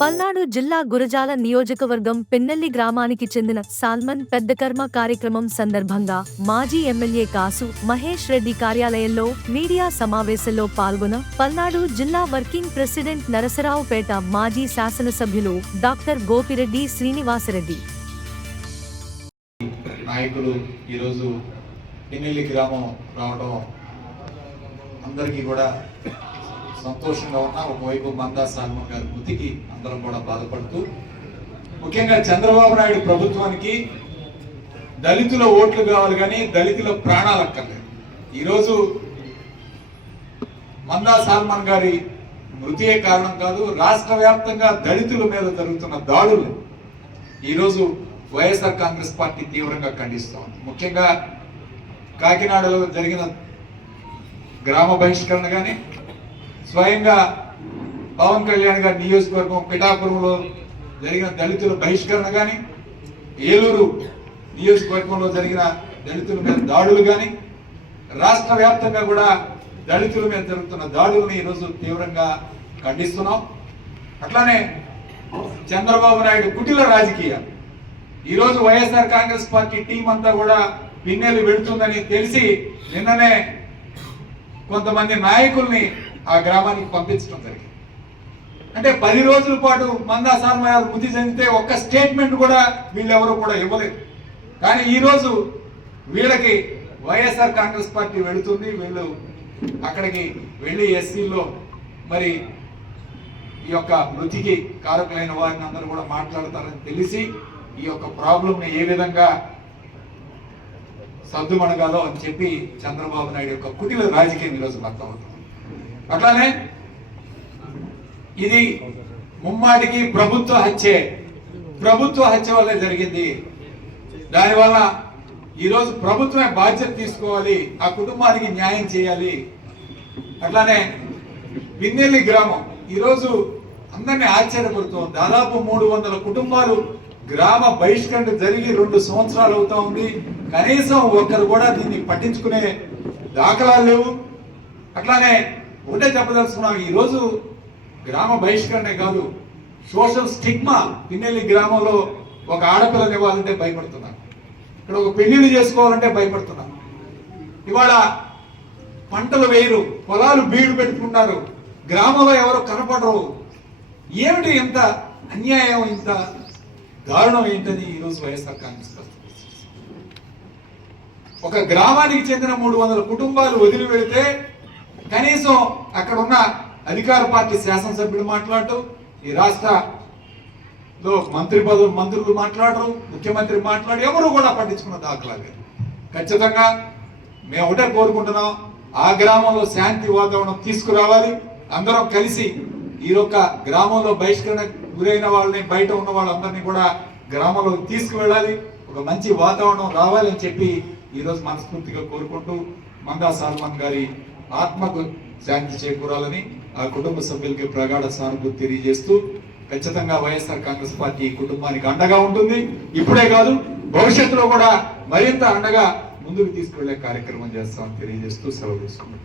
పల్నాడు జిల్లా గురజాల నియోజకవర్గం పెన్నెల్లి గ్రామానికి చెందిన సాల్మన్ పెద్దకర్మ కార్యక్రమం సందర్భంగా మాజీ ఎమ్మెల్యే కాసు మహేష్ రెడ్డి కార్యాలయంలో మీడియా సమావేశంలో పాల్గొన పల్నాడు జిల్లా వర్కింగ్ ప్రెసిడెంట్ నరసరావుపేట మాజీ శాసనసభ్యులు డాక్టర్ గోపిరెడ్డి శ్రీనివాసరెడ్డి. నాయకులు ఈరోజు పిన్నెల్లి గ్రామం రావడం అందరికీ కూడా సంతోషంగా ఉన్నా ఒకవైపు మందా సాల్మన్ గారి మృతికి అందరం కూడా బాధపడుతూ ముఖ్యంగా చంద్రబాబు నాయుడు ప్రభుత్వానికి దళితుల ఓట్లు కావాలి కానీ దళితుల ప్రాణాలు అక్కర్లేదు. ఈరోజు మందా సాల్మన్ గారి మృతియే కారణం కాదు రాష్ట్ర వ్యాప్తంగా దళితుల మీద జరుగుతున్న దాడులు ఈరోజు వైఎస్ఆర్ కాంగ్రెస్ పార్టీ తీవ్రంగా ఖండిస్తోంది ముఖ్యంగా కాకినాడలో జరిగిన గ్రామ బహిష్కరణ కానీ స్వయంగా పవన్ కళ్యాణ్ గారి నియోజకవర్గం పిఠాపురంలో జరిగిన దళితుల బహిష్కరణ కానీ ఏలూరు నియోజకవర్గంలో జరిగిన దళితుల మీద దాడులు కానీ రాష్ట్ర వ్యాప్తంగా కూడా దళితుల మీద జరుగుతున్న దాడులను ఈరోజు తీవ్రంగా ఖండిస్తున్నాం. అట్లానే చంద్రబాబు నాయుడు కుటిల రాజకీయాలు. ఈరోజు వైఎస్ఆర్ కాంగ్రెస్ పార్టీ టీం అంతా కూడా పిన్నెలు పెడుతుందని తెలిసి నిన్ననే కొంతమంది నాయకుల్ని ఆ గ్రామానికి పంపించడం జరిగింది. అంటే పది రోజుల పాటు మందా సాల్మయార్ మృతి చెందితే ఒక్క స్టేట్మెంట్ కూడా వీళ్ళెవరూ కూడా ఇవ్వలేదు. కానీ ఈరోజు వీళ్ళకి వైఎస్ఆర్ కాంగ్రెస్ పార్టీ వెళుతుంది. వీళ్ళు అక్కడికి వెళ్ళి ఎస్సీలో మరి ఈ యొక్క మృతికి కారకులైన వారిని అందరూ కూడా మాట్లాడతారని తెలిసి ఈ యొక్క ప్రాబ్లంని ఏ విధంగా సర్దుమణగాలో అని చెప్పి చంద్రబాబు నాయుడు యొక్క కుటిల రాజకీయం ఈరోజు అర్థమవుతుంది అట్లానే ఇది ముమ్మాటికి ప్రభుత్వ హత్యే. ప్రభుత్వ హత్య వల్లే జరిగింది. దానివల్ల ఈరోజు ప్రభుత్వమే బాధ్యత తీసుకోవాలి ఆ కుటుంబానికి న్యాయం చేయాలి. అట్లానే పిన్నెల్లి గ్రామం ఈరోజు అందరినీ ఆశ్చర్యపడుతుంది. దాదాపు మూడు వందల కుటుంబాలు గ్రామ బహిష్కరణ జరిగి రెండు సంవత్సరాలు అవుతా ఉంది. కనీసం ఒక్కరు కూడా దీన్ని పట్టించుకునే దాఖలాలు లేవు. అట్లానే ఒకటే చెప్పదలుచుకున్నాం ఈరోజు గ్రామ బహిష్కరణే కాదు సోషల్ స్టిగ్మా పిన్నెల్లి గ్రామంలో ఒక ఆడపిల్లని ఇవ్వాలంటే భయపడుతున్నారు. ఇక్కడ ఒక పెళ్ళిళ్ళు చేసుకోవాలంటే భయపడుతున్నారు. ఇవాళ పంటలు వేయరు పొలాలు బీడు పెట్టుకుంటారు గ్రామంలో ఎవరు కనపడరు. ఏమిటి ఇంత అన్యాయం ఇంత దారుణం ఏంటని ఈరోజు వైఎస్ఆర్ కాంగ్రెస్ ఒక గ్రామానికి చెందిన మూడు వందల కుటుంబాలు వదిలి వెళితే కనీసం అక్కడ ఉన్న అధికార పార్టీ శాసనసభ్యుడు మాట్లాడటం ఈ రాష్ట్రలో మంత్రి పదవులు మంత్రులు మాట్లాడరు ముఖ్యమంత్రి మాట్లాడు ఎవరు కూడా పట్టించుకున్న దాఖలా లేదు. ఖచ్చితంగా మేము ఒకటే కోరుకుంటున్నాం ఆ గ్రామంలో శాంతి వాతావరణం తీసుకురావాలి అందరం కలిసి ఈ యొక్క గ్రామంలో బహిష్కరణ గురైన వాళ్ళని బయట ఉన్న వాళ్ళందరినీ కూడా గ్రామంలో తీసుకువెళ్ళాలి ఒక మంచి వాతావరణం రావాలని చెప్పి ఈరోజు మనస్ఫూర్తిగా కోరుకుంటూ మందా సాల్మన్ గారి ఆత్మకు శాంతి చేకూరాలని ఆ కుటుంబ సభ్యులకి ప్రగాఢ సానుభూతి తెలియజేస్తూ ఖచ్చితంగా వైఎస్ఆర్ కాంగ్రెస్ పార్టీ ఈ కుటుంబానికి అండగా ఉంటుంది. ఇప్పుడే కాదు భవిష్యత్తులో కూడా మరింత అండగా ముందుకు తీసుకువెళ్ళే కార్యక్రమం చేస్తామని తెలియజేస్తూ సెలవు తీసుకుంటాం